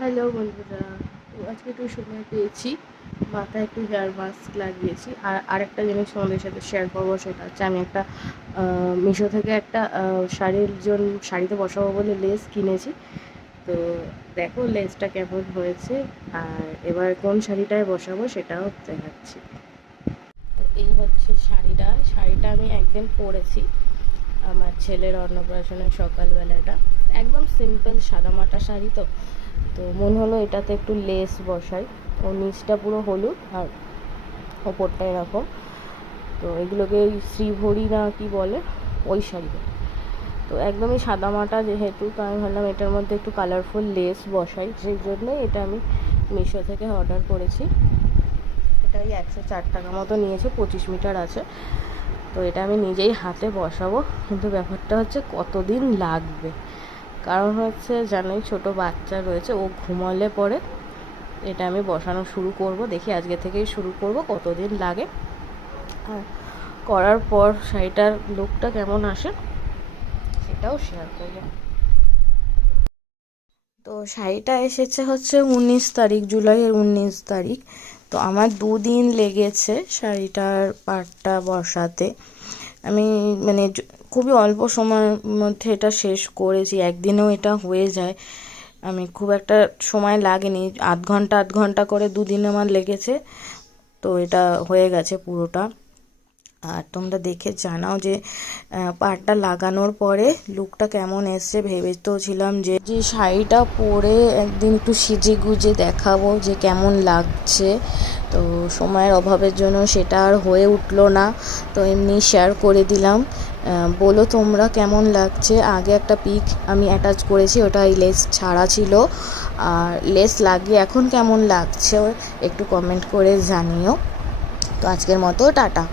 Hello বন্ধুরা, তো আজকে একটু সময় পেয়েছি, মাথায় একটু হেয়ার মাস্ক লাগিয়েছি। আর আরেকটা জিনিস তোমাদের সাথে শেয়ার করবো, সেটা হচ্ছে আমি একটা মিশো থেকে একটা শাড়িতে বসাবো বলে লেস কিনেছি। তো দেখো লেসটা কেমন হয়েছে, আর এবার কোন শাড়িটায় বসাবো সেটাও দেখাচ্ছি। তো এই হচ্ছে শাড়িটা আমি একদিন পরেছি আমার ছেলের অন্নপ্রাশনের সকালবেলাটা। একদম সিম্পল সাদামাটা শাড়ি, তো তো মনে হলো এটাতে একটু লেস বসাই। ও নিচটা পুরো হলুদ আর ওপরটা এরকম। তো এগুলোকে ওই শ্রীভরি না কি বলে, ওই শাড়িটা। তো একদমই সাদামাটা যেহেতু, তো আমি ভাবলাম এটার মধ্যে একটু কালারফুল লেস বসাই, সেই জন্যই এটা আমি মিশো থেকে অর্ডার করেছি। এটা ওই 104 টাকা মতো নিয়েছে, 25 মিটার আছে। তো এটা আমি নিজেই হাতে বসাবো, কিন্তু ব্যাপারটা হচ্ছে কতদিন লাগবে। কারণ হচ্ছে জানোই, ছোটো বাচ্চা রয়েছে, ও ঘুমালে পরে এটা আমি বসানো শুরু করব। দেখি আজকে থেকেই শুরু করব, কতদিন লাগে। আর করার পর শাড়িটার লুকটা কেমন আসে সেটাও শেয়ার করব। তো শাড়িটা এসেছে হচ্ছে 19 তারিখ, জুলাইয়ের 19 তারিখ। তো আমার 2 দিন লেগেছে শাড়িটার পাড়টা বসাতে। আমি মানে খুবই অল্প সময়ের মধ্যে এটা শেষ করেছি, একদিনেও এটা হয়ে যায়। আমি খুব একটা সময় লাগেনি, আধ ঘন্টা করে 2 দিন আমার লেগেছে। তো এটা হয়ে গেছে পুরোটা। আর তোমরা দেখে জানাও যে পাড়টা লাগানোর পরে লুকটা কেমন এসছে। ভেবে তো ছিলাম যে যে শাড়িটা পরে একদিন একটু সেজে গুজে দেখাবো যে কেমন লাগছে। তো সময়ের অভাবের জন্য সেটা আর হয়ে উঠলো না। তো এমনি শেয়ার করে দিলাম। বলো তোমরা কেমন লাগছে। আগে একটা পিক আমি অ্যাটাচ করেছি, ওটা এই লেস ছাড়া ছিল। আর লেস লাগিয়ে এখন কেমন লাগছে একটু কমেন্ট করে জানিও। তো আজকের মতো টাটা।